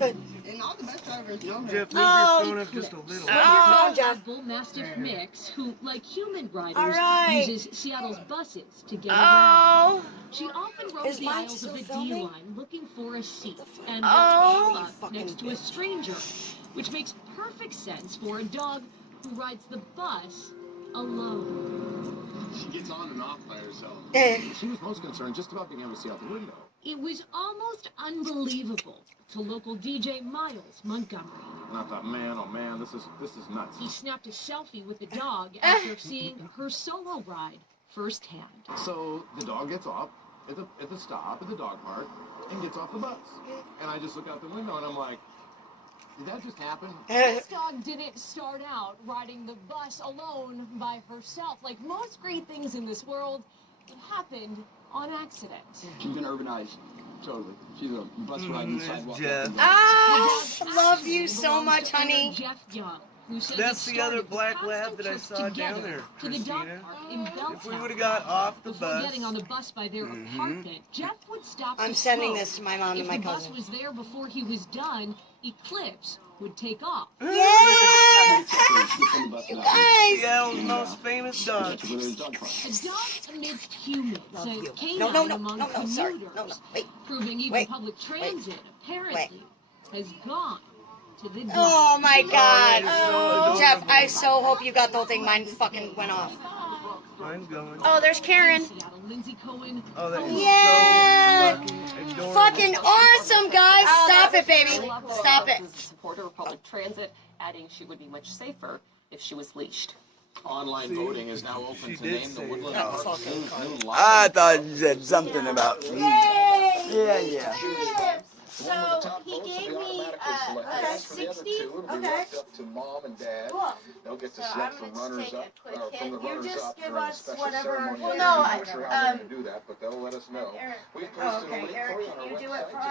And all the bus drivers know her. Jeff, move your phone up just a little. Oh, Jeff. Bull Mastiff mix, who, like human riders, All right. uses Seattle's buses to get around. She often roams Is the mine aisles still of the D filming? line looking for a seat and Oh, walks up next to a stranger, which makes perfect sense for a dog who rides the bus alone. She gets on and off by herself. She was most concerned just about being able to see out the window. It was almost unbelievable to local DJ Miles Montgomery. And I thought, man, oh man, this is nuts. He snapped a selfie with the dog after seeing her solo ride firsthand. So the dog gets off at the stop at the dog park and gets off the bus. And I just look out the window and I'm like, did that just happen? This dog didn't start out riding the bus alone by herself. Like most great things in this world, it happened on accident. She's been urbanized. Totally. She's a bus riding sidewalk. Jeff. Oh, love you so much, honey. Jeff Young, who said That's it the other started black with lab that I constant saw trips down together there, to the dog Christina. park in Belltown. If we would have got off the Before bus. getting on the bus by their apartment, Jeff would stop to I'm sending smoke. this to my mom and If my the bus cousin. was there before he was done, Eclipse would take off. Yeah! You guys! Seattle's most famous dog. A dog amidst humans, a canine No, among sorry. commuters, No, wait. proving even Wait. public transit apparently has gone to the dog. Oh my God. Oh, Jeff, I so hope you got the whole thing. Mine fucking went off. Mine's going. Oh, there's Karen. Seattle, Lindsay Cohen. Oh, that is Yeah. so fucking adorable. Fucking awesome, guys. Stop it, baby. Stop it. Supporter of public transit, adding she would be much safer if she was leashed. Online voting is now open She to did name the say Woodland that. Park noon I thought you said something about. Yeah. So he gave me a 60. Okay. Up to mom and dad. Cool. They'll get to So select I'm from gonna runners take a up, quick from the hit. You runners just up give during the us special whatever. ceremony. Well, I'm no, not sure how they're going to do that, but they'll let us know. Eric. We Oh, posted a okay. link Eric, for you on can our you do it website. for us?